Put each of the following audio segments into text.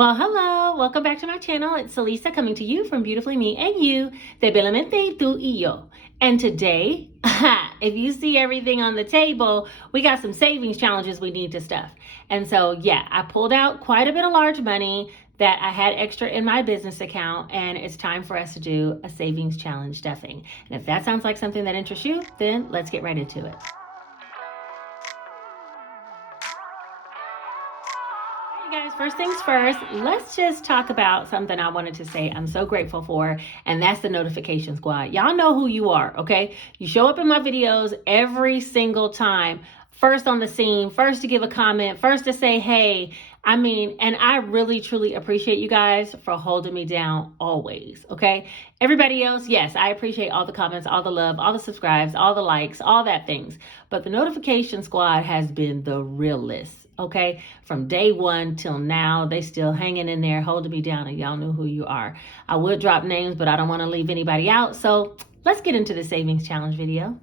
Well, hello, welcome back to my channel. It's Elisa coming to you from Beautifully Me and You, Beautifullymeandyou, tú y yo. And today, if you see everything on the table, we got some savings challenges we need to stuff. And so, yeah, I pulled out quite a bit of large money that I had extra in my business account, and it's time for us to do a savings challenge stuffing. And if that sounds like something that interests you, then let's get right into it. Guys, first things first, let's just talk about something I wanted to say I'm so grateful for, and that's the notification squad. Y'all know who you are, okay? You show up in my videos every single time, first on the scene, first to give a comment, first to say hey. And I really truly appreciate you guys for holding me down always, okay? Everybody else, yes, I appreciate all the comments, all the love, all the subscribes, all the likes, all that things. But the notification squad has been the realest. Okay, from day one till now, they still hanging in there, holding me down, and y'all know who you are. I would drop names, but I don't want to leave anybody out. So let's get into the savings challenge video.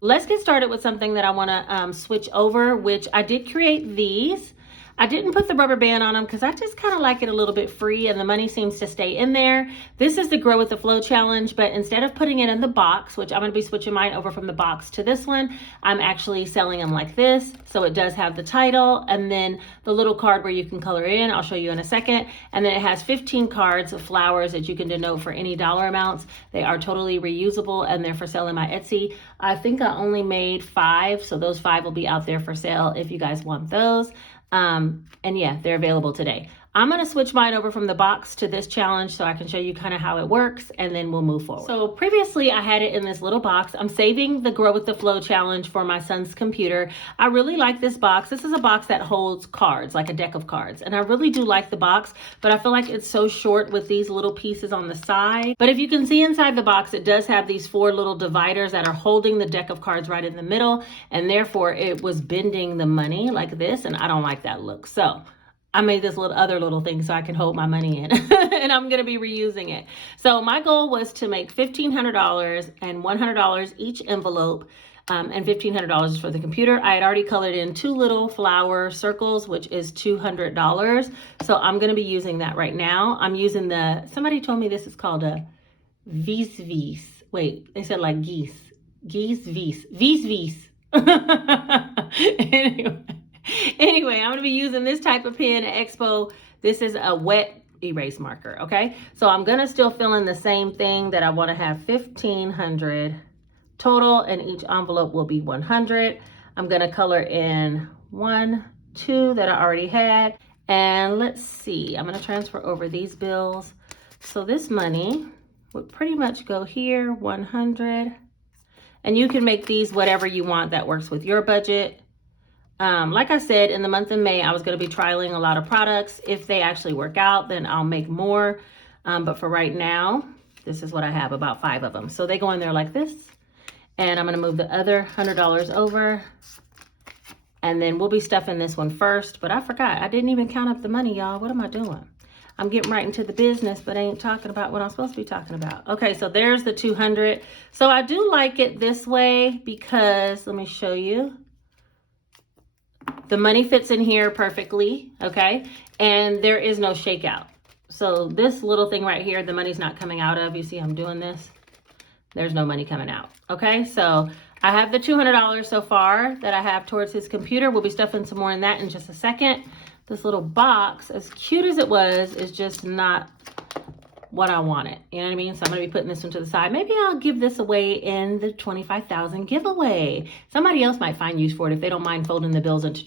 Let's get started with something that I want to switch over, which I did create these. I didn't put the rubber band on them because I just kind of like it a little bit free and the money seems to stay in there. This is the Grow with the Flow challenge, but instead of putting it in the box, which I'm going to be switching mine over from the box to this one, I'm actually selling them like this. So it does have the title and then the little card where you can color it in. I'll show you in a second. And then it has 15 cards of flowers that you can denote for any dollar amounts. They are totally reusable and they're for sale in my Etsy. I think I only made 5, so those 5 will be out there for sale if you guys want those. And yeah, they're available today. I'm going to switch mine over from the box to this challenge so I can show you kind of how it works and then we'll move forward. So previously I had it in this little box. I'm saving the Grow with the Flow challenge for my son's computer. I really like this box. This is a box that holds cards, like a deck of cards. And I really do like the box, but I feel like it's so short with these little pieces on the side. But if you can see inside the box, it does have these 4 little dividers that are holding the deck of cards right in the middle. And therefore it was bending the money like this. And I don't like that look. So I made this other little thing so I can hold my money in and I'm going to be reusing it. So my goal was to make $1,500 and $100 each envelope and $1,500 for the computer. I had already colored in 2 little flower circles, which is $200. So I'm going to be using that right now. I'm using somebody told me this is called a vis. Wait, they said like geese vis. Anyway, I'm going to be using this type of pen at Expo. This is a wet erase marker, okay? So I'm going to still fill in the same thing that I want to have 1,500 total, and each envelope will be 100. I'm going to color in 1, 2 that I already had. And let's see, I'm going to transfer over these bills. So this money would pretty much go here, 100. And you can make these whatever you want that works with your budget. Like I said, in the month of May, I was going to be trialing a lot of products. If they actually work out, then I'll make more. But for right now, this is what I have, about 5 of them. So they go in there like this. And I'm going to move the other $100 over. And then we'll be stuffing this one first. But I forgot. I didn't even count up the money, y'all. What am I doing? I'm getting right into the business, but I ain't talking about what I'm supposed to be talking about. Okay, so there's the 200. So I do like it this way because, let me show you. The money fits in here perfectly, okay? And there is no shakeout. So this little thing right here, the money's not coming out of. You see I'm doing this? There's no money coming out, okay? So I have the $200 so far that I have towards his computer. We'll be stuffing some more in that in just a second. This little box, as cute as it was, is just not what I wanted. You know what I mean? So I'm going to be putting this one to the side. Maybe I'll give this away in the 25,000 giveaway. Somebody else might find use for it if they don't mind folding the bills into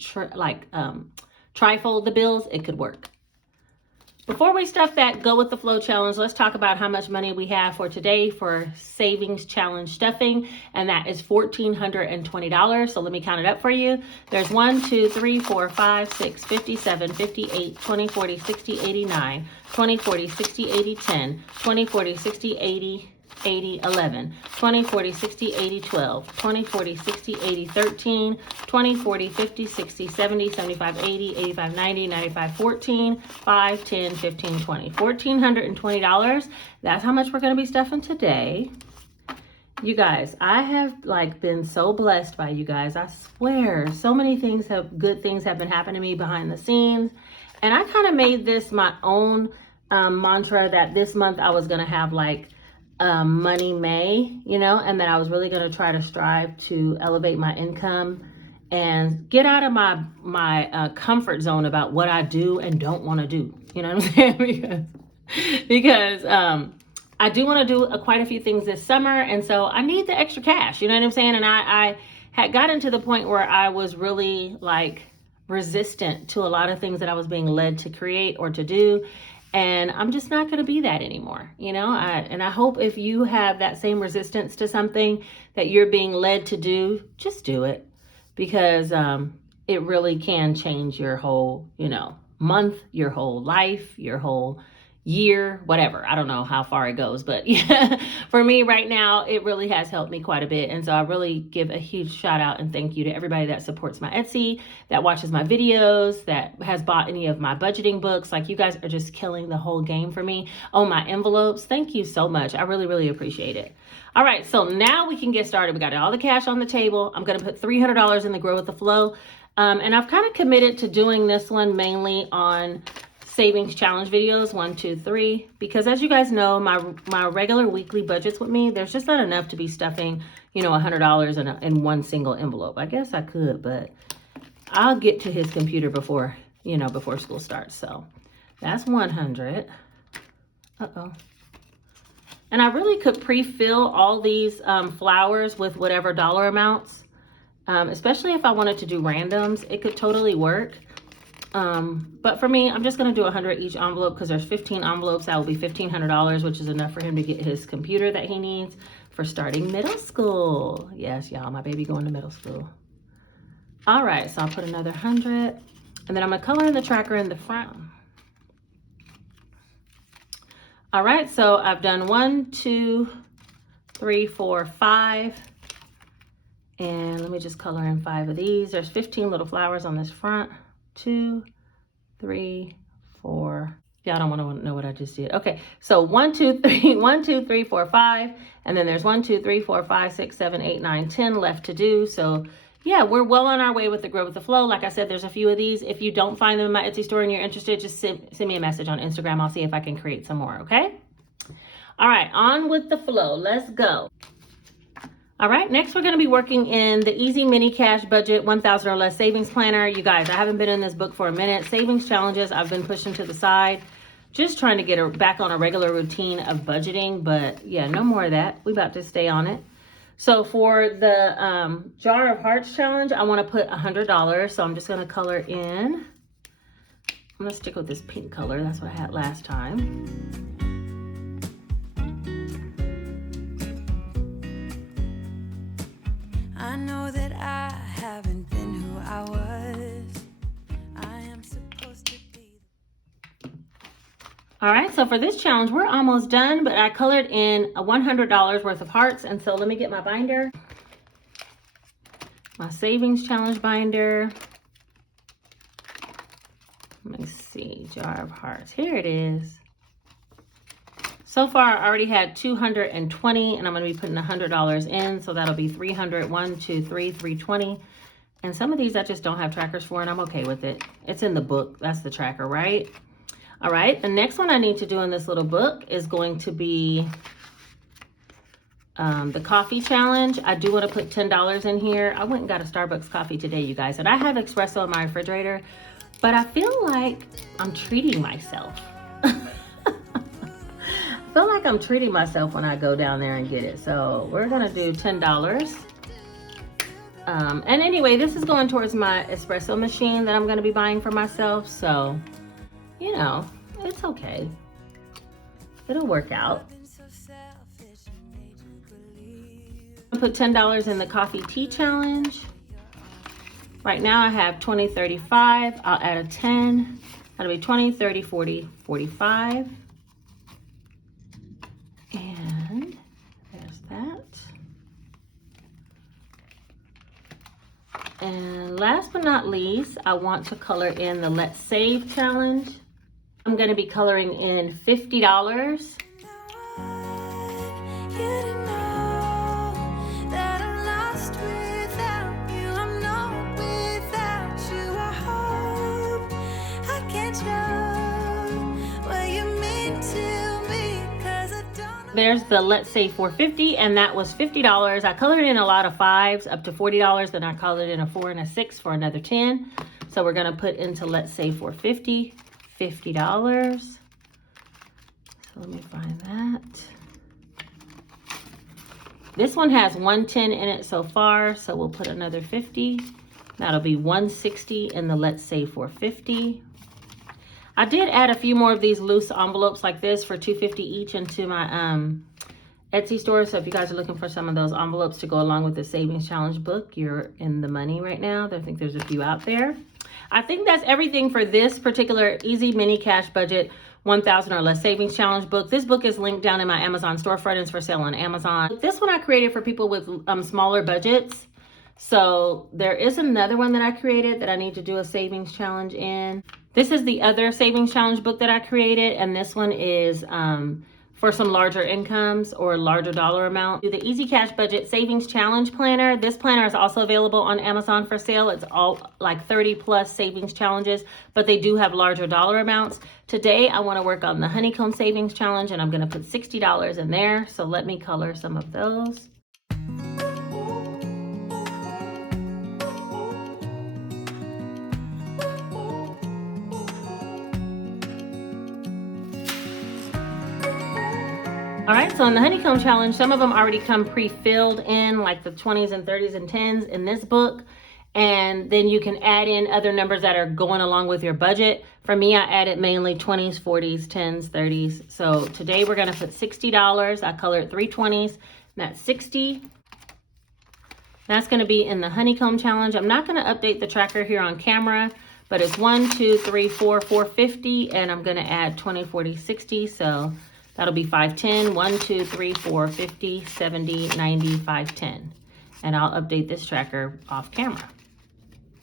tri-fold the bills. It could work. Before we stuff that Go with the Flow challenge, let's talk about how much money we have for today for savings challenge stuffing. And that is $1,420. So let me count it up for you. There's 1, 2, 3, 4, 5, 6, 57, 58, 20, 40, 60, 89, 20, 40, 60, 80, 10, 20, 40, 60, 80, 80, 11, 20, 40, 60, 80, 12, 20, 40, 60, 80, 13, 20, 40, 50, 60, 70, 75, 80, 85, 90, 95, 14, 5, 10, 15, 20. $1,420. That's how much we're going to be stuffing today. You guys, I have been so blessed by you guys. I swear, so many good things have been happening to me behind the scenes. And I kind of made this my own mantra that this month I was going to have like money May, you know, and that I was really going to try to strive to elevate my income and get out of my comfort zone about what I do and don't want to do. You know what I'm saying? because I do want to do quite a few things this summer, and so I need the extra cash. You know what I'm saying? And I had gotten to the point where I was really like resistant to a lot of things that I was being led to create or to do. And I'm just not going to be that anymore, you know. I hope if you have that same resistance to something that you're being led to do, just do it, because it really can change your whole, you know, month, your whole life, your whole year, whatever. I don't know how far it goes, but yeah, for me right now, it really has helped me quite a bit. And so I really give a huge shout out and thank you to everybody that supports my Etsy, that watches my videos, that has bought any of my budgeting books. Like, you guys are just killing the whole game for me. Oh, my envelopes. Thank you so much. I really, really appreciate it. All right, so now we can get started. We got all the cash on the table. I'm going to put $300 in the Grow with the Flow. And I've kind of committed to doing this one mainly on savings challenge videos 1, 2, 3, because as you guys know, my regular weekly budgets with me, there's just not enough to be stuffing, you know, $100 in one single envelope. I guess I could, but I'll get to his computer before, you know, before school starts. So that's 100. And I really could pre-fill all these flowers with whatever dollar amounts, especially if I wanted to do randoms. It could totally work. But for me, I'm just going to do 100 each envelope, because there's 15 envelopes. That will be $1,500, which is enough for him to get his computer that he needs for starting middle school. Yes, y'all, my baby going to middle school. All right, so I'll put another 100, and then I'm going to color in the tracker in the front. All right, so I've done 1, 2, 3, 4, 5. And let me just color in 5 of these. There's 15 little flowers on this front. 2, 3, 4. Y'all don't want to know what I just did. Okay, so 1, 2, 3, 1, 2, 3, 4, 5, and then there's 1, 2, 3, 4, 5, 6, 7, 8, 9, 10 left to do. So yeah, we're well on our way with the Grow with the Flow. Like I said, there's a few of these. If you don't find them in my Etsy store and you're interested, just send me a message on Instagram. I'll see if I can create some more. Okay. All right, on with the flow. Let's go. All right, next we're going to be working in the Easy Mini Cash Budget 1,000 or Less Savings Planner. You guys, I haven't been in this book for a minute. Savings challenges I've been pushing to the side, just trying to get back on a regular routine of budgeting. But yeah, no more of that. We about to stay on it. So for the Jar of Hearts challenge, I want to put $100. So I'm just going to color in. I'm going to stick with this pink color. That's what I had last time. I know that I haven't been who I was. I am supposed to be. All right, so for this challenge, we're almost done, but I colored in a $100 worth of hearts. And so let me get my binder, my savings challenge binder. Let me see, Jar of Hearts. Here it is. So far, I already had 220, and I'm going to be putting $100 in, so that'll be 300. 1, 2, 3, 320. And some of these I just don't have trackers for, and I'm okay with it. It's in the book. That's the tracker, right? All right. The next one I need to do in this little book is going to be the coffee challenge. I do want to put $10 in here. I went and got a Starbucks coffee today, you guys, and I have espresso in my refrigerator, but I feel like I'm treating myself. I feel like I'm treating myself when I go down there and get it. So we're gonna do $10. And anyway, this is going towards my espresso machine that I'm gonna be buying for myself. So, you know, it's okay. It'll work out. I'll put $10 in the coffee tea challenge. Right now I have 20, 35. I'll add a 10. That'll be 20, 30, 40, 45. And there's that. And last but not least, I want to color in the Let's Save challenge. I'm going to be coloring in $50. There's the Let's Say 450, and that was $50. I colored in a lot of 5s up to $40, then I colored in a 4 and a 6 for another 10. So we're gonna put into Let's Say 450, $50. So let me find that. This one has 110 in it so far, so we'll put another 50. That'll be 160 in the Let's Say 450. I did add a few more of these loose envelopes like this for $2.50 each into my Etsy store. So if you guys are looking for some of those envelopes to go along with the Savings Challenge book, you're in the money right now. I think there's a few out there. I think that's everything for this particular Easy Mini Cash Budget 1,000 or Less Savings Challenge book. This book is linked down in my Amazon storefront and it's for sale on Amazon. This one I created for people with smaller budgets. So there is another one that I created that I need to do a savings challenge in. This is the other savings challenge book that I created, and this one is for some larger incomes or larger dollar amount. The Easy Cash Budget Savings Challenge Planner. This planner is also available on Amazon for sale. It's all like 30 plus savings challenges, but they do have larger dollar amounts. Today, I want to work on the Honeycomb Savings Challenge, and I'm going to put $60 in there. So let me color some of those. All right, so in the Honeycomb Challenge, some of them already come pre-filled in, like the 20s and 30s and 10s in this book. And then you can add in other numbers that are going along with your budget. For me, I added mainly 20s, 40s, 10s, 30s. So today we're gonna put $60. I colored 3 20s, and that's 60. That's gonna be in the Honeycomb Challenge. I'm not gonna update the tracker here on camera, but it's 1, 2, 3, 4, 450, and I'm gonna add 20, 40, 60. So that'll be 510, 1, 2, 3, 4, 50, 70, 90, 510. And I'll update this tracker off camera.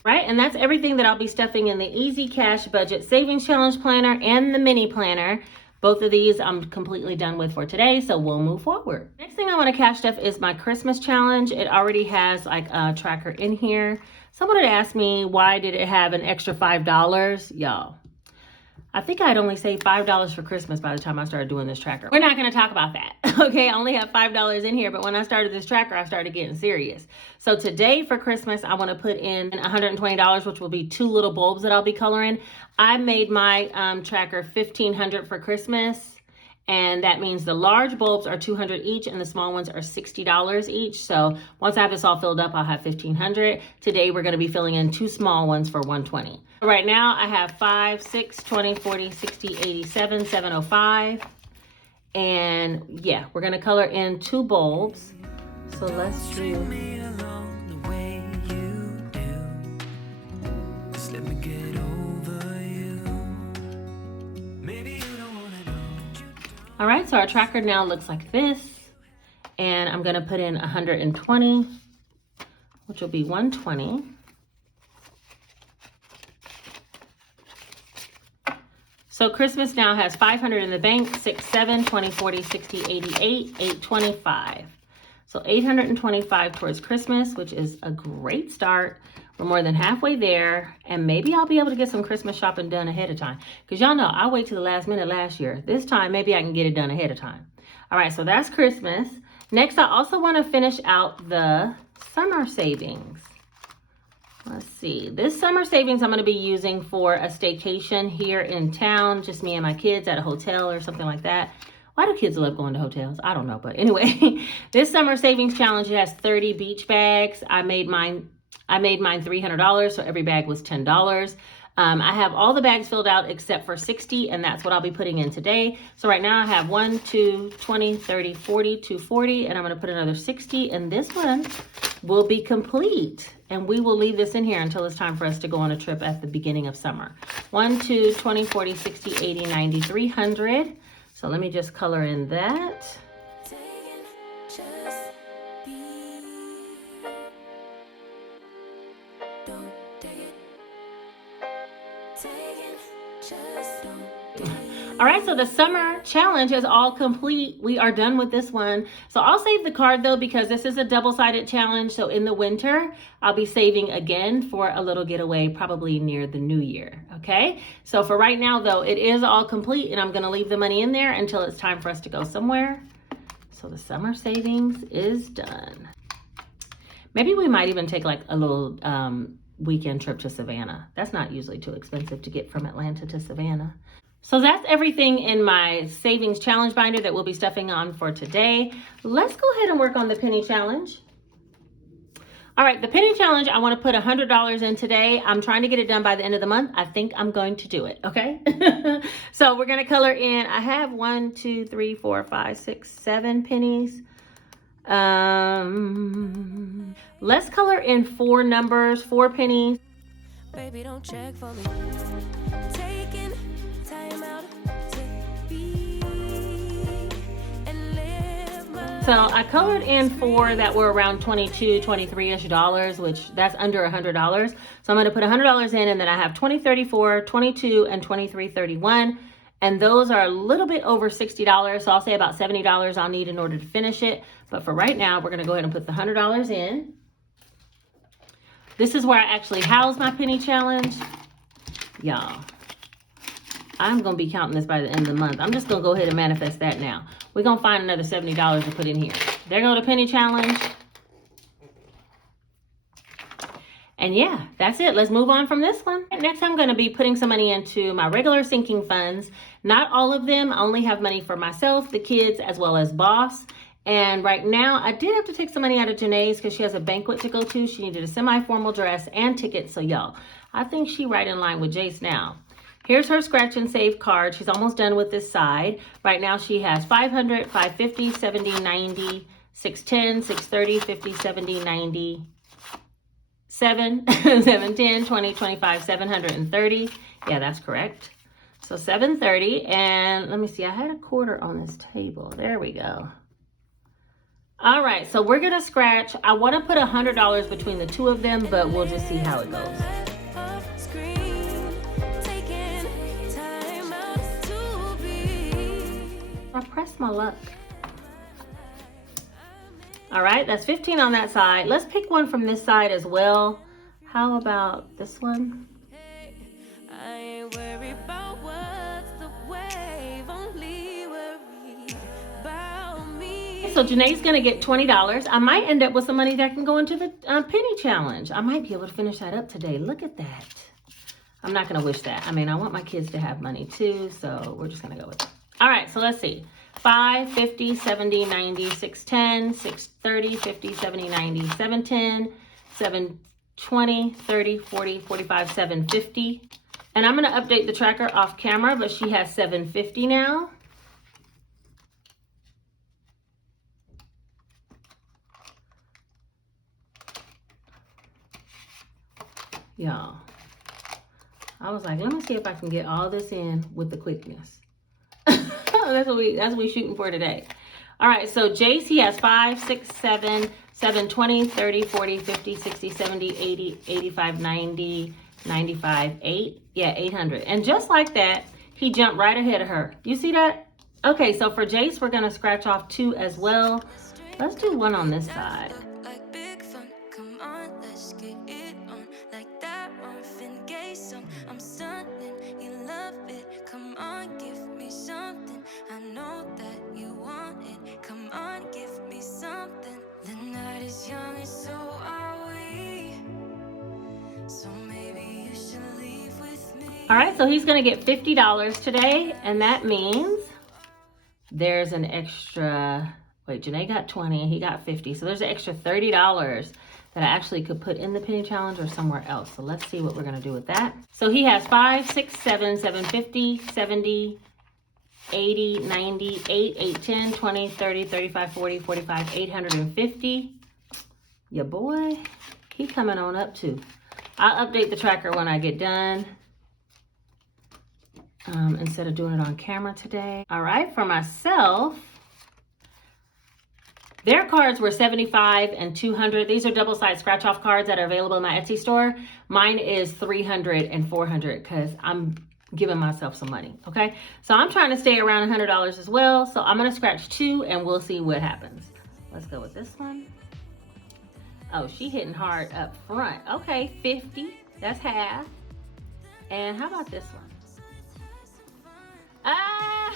Right, and that's everything that I'll be stuffing in the Easy Cash Budget Savings Challenge Planner and the Mini Planner. Both of these I'm completely done with for today, so we'll move forward. Next thing I want to cash stuff is my Christmas challenge. It already has like a tracker in here. Someone had asked me, why did it have an extra $5? Y'all, I think I'd only saved $5 for Christmas by the time I started doing this tracker. We're not gonna talk about that, okay? I only have $5 in here, but when I started this tracker, I started getting serious. So today for Christmas, I wanna put in $120, which will be 2 little bulbs that I'll be coloring. I made my tracker $1,500 for Christmas, and that means the large bulbs are $200 each and the small ones are $60 each. So once I have this all filled up, I'll have $1,500. Today we're gonna be filling in 2 small ones for $120. Right now I have 5, 6, 20, 40, 60, 87, 705. And yeah, we're gonna color in 2 bulbs. So let's do. All right, so our tracker now looks like this. And I'm gonna put in 120, which will be 120. So Christmas now has 500 in the bank, 6, 7, 20, 40, 60, 88, 825. So 825 towards Christmas, which is a great start. We're more than halfway there, and maybe I'll be able to get some Christmas shopping done ahead of time. Because y'all know, I wait till the last minute last year. This time, maybe I can get it done ahead of time. All right, so that's Christmas. Next, I also want to finish out the summer savings. Let's see, this summer savings I'm going to be using for a staycation here in town, just me and my kids at a hotel or something like that. Why do kids love going to hotels? I don't know, but anyway, this summer savings challenge has 30 beach bags. I made mine $300, so every bag was $10. I have all the bags filled out except for 60, and that's what I'll be putting in today. So right now I have 1, 2, 20, 30, 40, 240, and I'm going to put another 60, and this one will be complete. And we will leave this in here until it's time for us to go on a trip at the beginning of summer. 1, 2, 20, 40, 60, 80, 90, 300. So let me just color in that. All right, so the summer challenge is all complete. We are done with this one. So I'll save the card though, because this is a double-sided challenge. So in the winter, I'll be saving again for a little getaway, probably near the new year, okay? So for right now though, it is all complete, and I'm gonna leave the money in there until it's time for us to go somewhere. So the summer savings is done. Maybe we might even take like a little weekend trip to Savannah. That's not usually too expensive to get from Atlanta to Savannah. So that's everything in my savings challenge binder that we'll be stuffing on for today. Let's go ahead and work on the penny challenge. All right, the penny challenge, I want to put $100 in today. I'm trying to get it done by the end of the month. I think I'm going to do it, okay? So we're going to color in, I have 1, 2, 3, 4, 5, 6, 7 pennies. Let's color in 4 numbers, 4 pennies. Baby, don't check for me. Taking time out to be and live my So I colored in 4 that were around $22, $23-ish, which that's under $100. So I'm going to put $100 in, and then I have 20, 34, 22, and 23, 31. And those are a little bit over $60. So I'll say about $70 I'll need in order to finish it. But for right now, we're going to go ahead and put the $100 in. This is where I actually house my penny challenge. Y'all, I'm going to be counting this by the end of the month. I'm just going to go ahead and manifest that now. We're going to find another $70 to put in here. There go the penny challenge. And yeah, that's it. Let's move on from this one. Next, I'm going to be putting some money into my regular sinking funds. Not all of them. I only have money for myself, the kids, as well as boss. And right now, I did have to take some money out of Janae's because she has a banquet to go to. She needed a semi-formal dress and tickets. So y'all, I think she right in line with Jace now. Here's her scratch and save card. She's almost done with this side. Right now, she has 500, 550, 70, 90, 610, 630, 50, 70, 90, 7, 710, 20, 25, 730. Yeah, that's correct. So 730. And let me see, I had a quarter on this table. There we go. All right, so we're gonna scratch. I wanna put $100 between the two of them, but we'll just see how it goes. I pressed my luck. All right, that's 15 on that side. Let's pick one from this side as well. How about this one? I ain't worried about what's the wave, only worry about me. So Janae's gonna get $20. I might end up with some money that can go into the penny challenge. I might be able to finish that up today. Look at that. I'm not gonna wish that. I mean, I want my kids to have money too, so we're just gonna go with it. All right, so let's see. 5, 50, 70, 90, 610, 630, 50, 70, 90, 710, 720, 30, 40, 45, 750. And I'm gonna update the tracker off camera, but she has 750 now. Y'all, I was like, let me see if I can get all this in with the quickness. That's what we shooting for today. All right, so Jace, he has 5, 6, 7, 7, 20, 30, 40, 50, 60, 70, 80, 85, 90, 95, 8. Yeah, 800. And just like that, he jumped right ahead of her. You see that? Okay, so for Jace, we're gonna scratch off 2 as well. Let's do 1 on this side. Like big fun, come on, let's get it on. Like that orphan gay song, I'm stunning, you love it. Come on, give me something. I know that you want it. Come on, give me something. The night is young and so are we. So maybe you should leave with me. All right, so he's gonna get $50 today, and that means there's an extra, wait, Janae got 20, he got 50. So there's an extra $30 that I actually could put in the penny challenge or somewhere else. So let's see what we're gonna do with that. So he has 5, 6, 7, 750, 70, 80, 90, 8, 8, 10, 20, 30, 35, 40, 45, 850. Your boy, he coming on up too. I'll update the tracker when I get done. Instead of doing it on camera today. All right, for myself, their cards were 75 and 200. These are double-sided scratch-off cards that are available in my Etsy store. Mine is 300 and 400 because I'm giving myself some money, okay? So I'm trying to stay around $100 as well. So I'm gonna scratch 2 and we'll see what happens. Let's go with this one. Oh, she hitting hard up front. Okay, 50, that's half. And how about this one? Ah,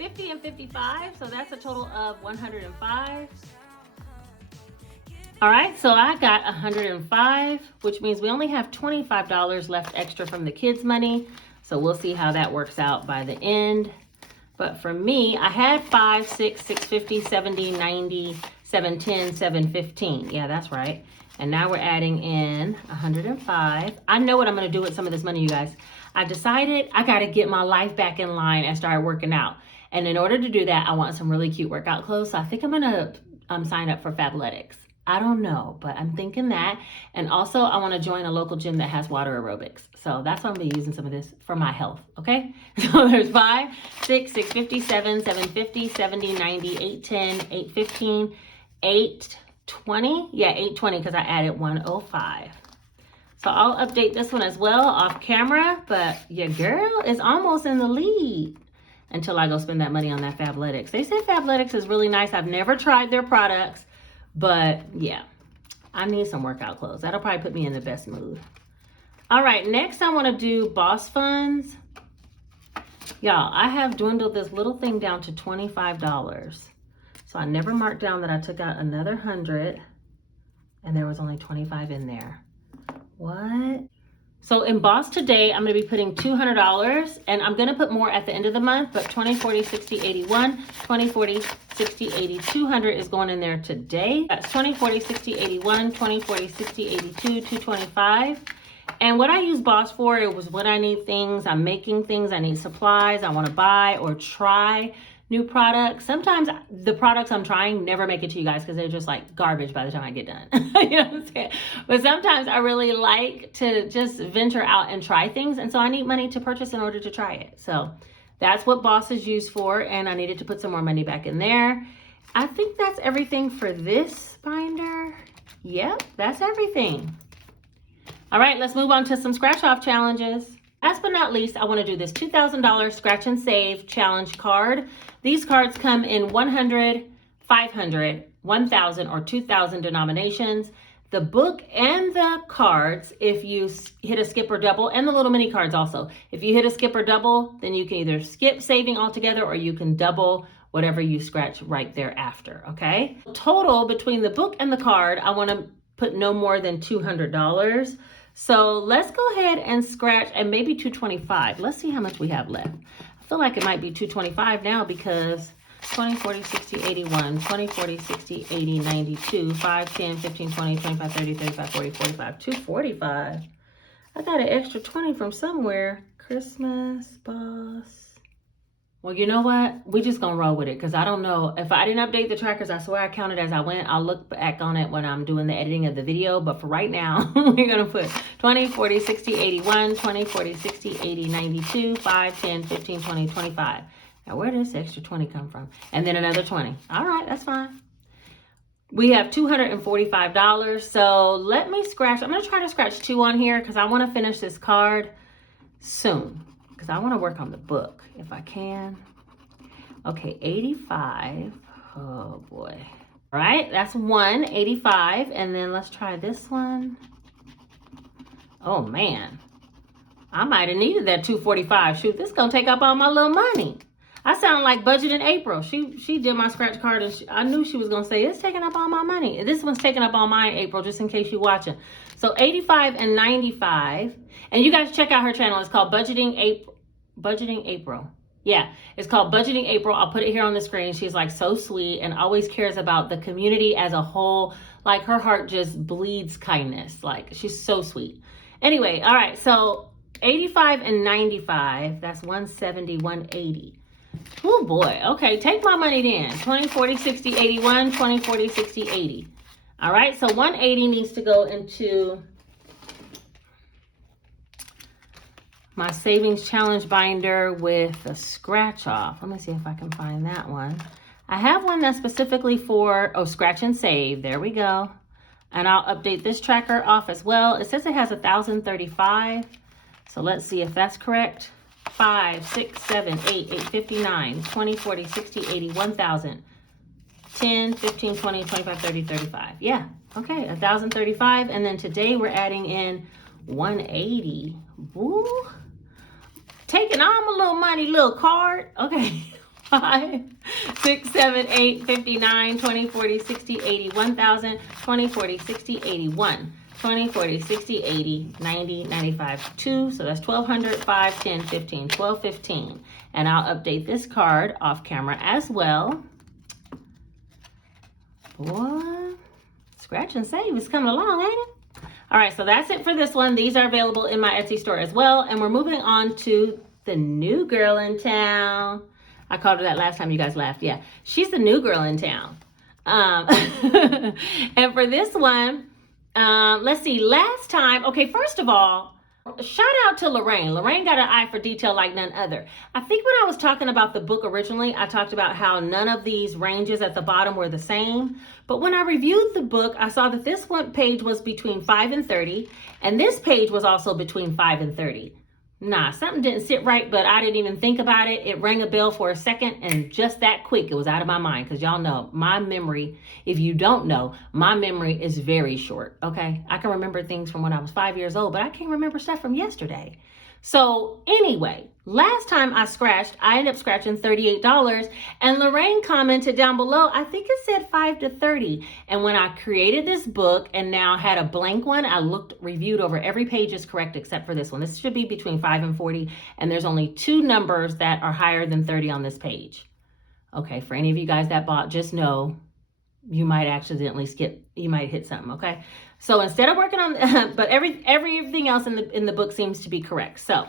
$50 50 and 55, so that's a total of 105. All right, so I got 105, which means we only have $25 left extra from the kids' money. So we'll see how that works out by the end. But for me, I had 5, 6, 650, 70, 90, 710, 715. Yeah, that's right. And now we're adding in 105. I know what I'm going to do with some of this money, you guys. I decided I got to get my life back in line and start working out. And in order to do that, I want some really cute workout clothes. So I think I'm going to sign up for Fabletics. I don't know, but I'm thinking that. And also, I want to join a local gym that has water aerobics. So that's why I'm going to be using some of this for my health, okay? So there's 5, 6, 650, 7, 750, 70, 90, 810, 815, 820. Yeah, 820 because I added 105. So I'll update this one as well off camera, but your girl is almost in the lead until I go spend that money on that Fabletics. They say Fabletics is really nice. I've never tried their products. But yeah, I need some workout clothes. That'll probably put me in the best mood. All right, next I want to do Boss Funds. Y'all, I have dwindled this little thing down to $25. So I never marked down that I took out another 100 and there was only 25 in there. What? So in Boss today, I'm going to be putting $200, and I'm going to put more at the end of the month, but 20, 40, 60, 81, 20, 40, 60, 80, 200 is going in there today. That's 20, 40, 60, 81, 20, 40, 60, 82, 225. And what I use Boss for, it was when I need things, I'm making things, I need supplies, I want to buy or try new products. Sometimes the products I'm trying never make it to you guys because they're just like garbage by the time I get done. You know what I'm saying? But sometimes I really like to just venture out and try things. And so I need money to purchase in order to try it. So that's what Boss is used for. And I needed to put some more money back in there. I think that's everything for this binder. Yep, that's everything. All right, let's move on to some scratch off challenges. Last but not least, I want to do this $2,000 Scratch and Save Challenge card. These cards come in 100, 500, 1,000, or 2,000 denominations. The book and the cards, if you hit a skip or double, and the little mini cards also. If you hit a skip or double, then you can either skip saving altogether or you can double whatever you scratch right thereafter, okay? Total between the book and the card, I want to put no more than $200. So let's go ahead and scratch, and maybe 225. Let's see how much we have left. I feel like it might be 225 now because 20, 40, 60, 81, 20, 40, 60, 80, 92, 5, 10, 15, 20, 25, 30, 35, 40, 45, 245. I got an extra 20 from somewhere. Christmas, Boss. Well, you know what? We just gonna roll with it because I don't know. If I didn't update the trackers, I swear I counted as I went. I'll look back on it when I'm doing the editing of the video. But for right now, we're gonna put 20, 40, 60, 81, 20, 40, 60, 80, 92, 5, 10, 15, 20, 25. Now, where does this extra 20 come from? And then another 20. All right, that's fine. We have $245. So let me scratch. I'm gonna try to scratch 2 on here because I want to finish this card soon. Because I want to work on the book if I can. Okay, 85. Oh boy. All right, that's 185. And then let's try this one. Oh man, I might have needed that 245. Shoot, this is gonna take up all my little money. I sound like Budget in April. She did my scratch card, and I knew she was gonna say it's taking up all my money. And this one's taking up all mine, April, just in case you're watching. So 85 and 95. And you guys check out her channel. It's called Budgeting April. Yeah, it's called Budgeting April. I'll put it here on the screen. She's like so sweet and always cares about the community as a whole. Like her heart just bleeds kindness. Like she's so sweet. Anyway, all right. So 85 and 95. That's 170, 180. Oh boy. Okay, take my money then. 20, 40, 60, 81, 20, 40, 60, 80. All right, so 180 needs to go into my savings challenge binder with a scratch off. Let me see if I can find that one. I have one that's specifically for, scratch and save. There we go. And I'll update this tracker off as well. It says it has 1,035. So let's see if that's correct. 5, 6, 7, 8, 859, 20, 40, 60, 80, 1,000, 10, 15, 20, 25, 30, 35. Yeah, okay, 1,035. And then today we're adding in 180. Woo. Taking all my little money, little card. Okay. 5, 6, 7, 8, 59, 20, 40, 60, 80, 1,000, 20, 40, 60, 81, 20, 40, 60, 80, 90, 95, 2. So that's 1,200, 5, 10, 15, 12, 15. And I'll update this card off camera as well. Boy, scratch and save is coming along, ain't it? All right, so that's it for this one. These are available in my Etsy store as well. And we're moving on to the new girl in town. I called her that last time, you guys laughed. Yeah, she's the new girl in town. And for this one, let's see, last time, okay, first of all, shout out to Lorraine. Lorraine got an eye for detail like none other. I think when I was talking about the book originally, I talked about how none of these ranges at the bottom were the same. But when I reviewed the book, I saw that this one page was between 5 and 30, and this page was also between 5 and 30. Nah, something didn't sit right, but I didn't even think about it. It rang a bell for a second, and just that quick, it was out of my mind. Because y'all know, my memory, if you don't know, my memory is very short, okay? I can remember things from when I was 5 years old, but I can't remember stuff from yesterday. So anyway, last time I scratched, I ended up scratching $38, and Lorraine commented down below, I think it said 5 to 30. And when I created this book and now had a blank one, I reviewed over every page is correct except for this one. This should be between 5 and 40, and there's only 2 numbers that are higher than 30 on this page. Okay, for any of you guys that bought, just know you might accidentally skip, you might hit something, okay? So instead of working on, but everything else in the book seems to be correct. So,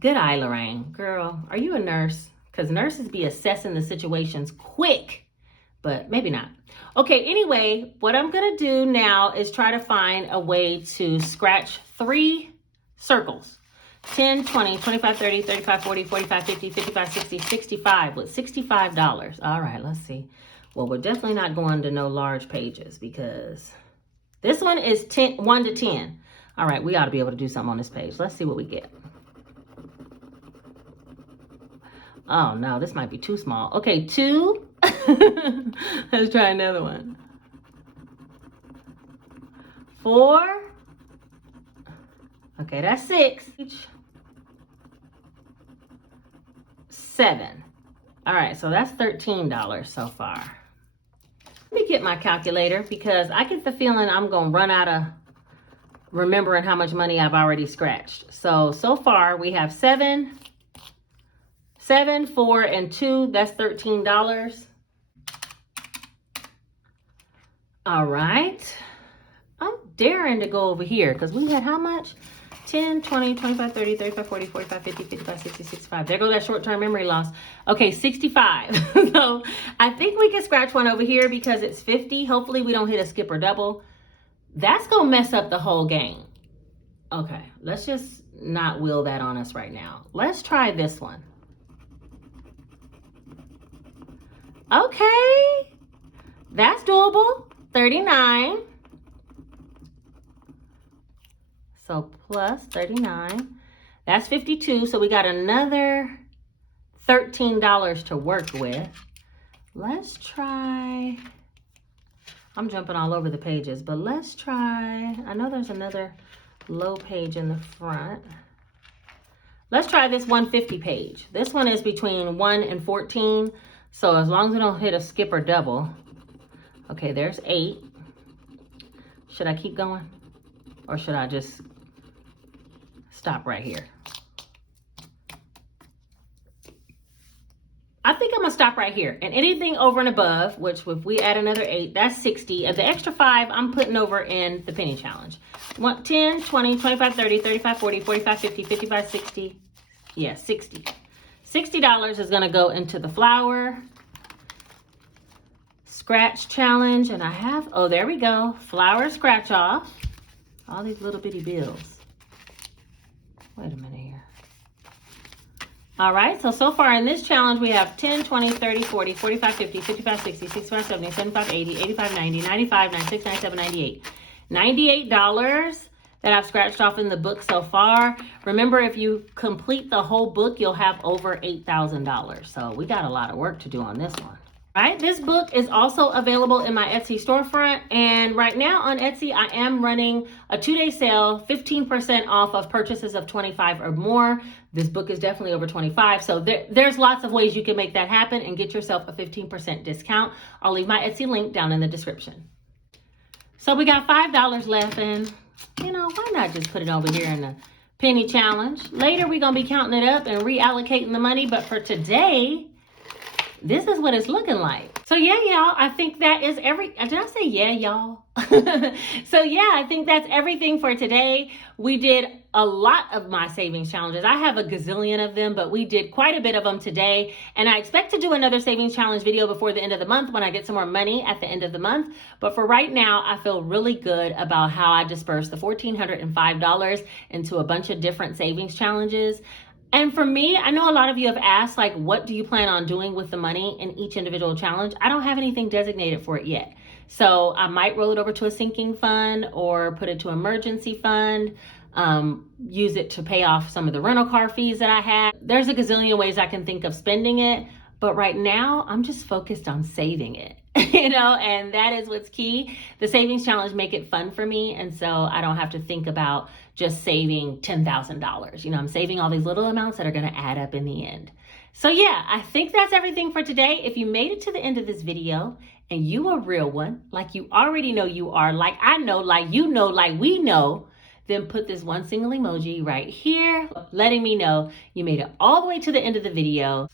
good eye, Lorraine. Girl, are you a nurse? Because nurses be assessing the situations quick, but maybe not. Okay, anyway, what I'm going to do now is try to find a way to scratch 3 circles. 10, 20, 25, 30, 35, 40, 45, 50, 55, 60, 65 with $65. All right, let's see. Well, we're definitely not going to no large pages because this one is 1 to 10. All right, we ought to be able to do something on this page. Let's see what we get. Oh, no, this might be too small. Okay, 2. Let's try another one. 4. Okay, that's 6. 7. All right, so that's $13 so far. Let me get my calculator because I get the feeling I'm going to run out of remembering how much money I've already scratched. So far we have 7, 4, and 2. That's $13. All right. I'm daring to go over here because we had how much? 10, 20, 25, 30, 35, 40, 45, 50, 55, 60, 65. There goes that short-term memory loss. Okay, 65. So I think we can scratch one over here because it's 50. Hopefully we don't hit a skip or double. That's going to mess up the whole game. Okay, let's just not will that on us right now. Let's try this one. Okay, that's doable. 39. So plus 39, that's 52. So we got another $13 to work with. Let's try, I'm jumping all over the pages, but let's try, I know there's another low page in the front. Let's try this 150 page. This one is between 1 and 14. So as long as we don't hit a skip or double. Okay, there's 8. Should I keep going? Or should I just stop right here? I think I'm gonna stop right here. And anything over and above, which if we add another 8, that's 60. And the extra 5, I'm putting over in the penny challenge. 10, 20, 25, 30, 35, 40, 45, 50, 55, 60. Yeah, 60. $60 is gonna go into the flower scratch challenge. And I have, oh, there we go. Flower scratch off. All these little bitty bills. Wait a minute here. All right, so far in this challenge, we have 10, 20, 30, 40, 45, 50, 55, 60, 65, 70, 75, 80, 85, 90, 95, 96, 97, 98. $98 that I've scratched off in the book so far. Remember, if you complete the whole book, you'll have over $8,000. So we got a lot of work to do on this one. Right, this book is also available in my Etsy storefront, and right now on Etsy I am running a 2-day sale, 15% off of purchases of 25 or more. This book is definitely over 25, so there's lots of ways you can make that happen and get yourself a 15% discount. I'll leave my Etsy link down in the description. So we got $5 left, and why not just put it over here in the penny challenge? Later we're gonna be counting it up and reallocating the money, but for today, this is what it's looking like. So yeah, y'all, I think that is did I say yeah, y'all? So yeah, I think that's everything for today. We did a lot of my savings challenges. I have a gazillion of them, but we did quite a bit of them today. And I expect to do another savings challenge video before the end of the month when I get some more money at the end of the month. But for right now, I feel really good about how I dispersed the $1,405 into a bunch of different savings challenges. And for me, I know a lot of you have asked, like, what do you plan on doing with the money in each individual challenge? I don't have anything designated for it yet. So I might roll it over to a sinking fund or put it to emergency fund, use it to pay off some of the rental car fees that I have. There's a gazillion ways I can think of spending it. But right now, I'm just focused on saving it, and that is what's key. The savings challenge make it fun for me. And so I don't have to think about just saving $10,000. I'm saving all these little amounts that are going to add up in the end. So yeah, I think that's everything for today. If you made it to the end of this video and you a real one, like you already know you are, like I know, like you know, like we know, then put this one single emoji right here, letting me know you made it all the way to the end of the video.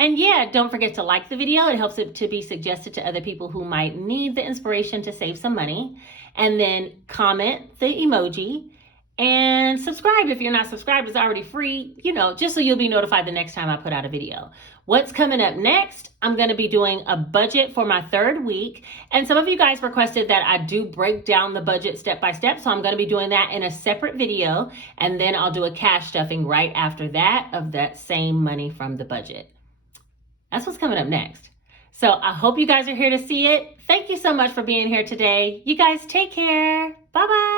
And yeah, don't forget to like the video. It helps it to be suggested to other people who might need the inspiration to save some money. And then comment the emoji and subscribe if you're not subscribed. It's already free, just so you'll be notified the next time I put out a video. What's coming up next? I'm going to be doing a budget for my 3rd week. And some of you guys requested that I do break down the budget step by step. So I'm going to be doing that in a separate video. And then I'll do a cash stuffing right after that of that same money from the budget. That's what's coming up next. So I hope you guys are here to see it. Thank you so much for being here today. You guys take care. Bye-bye.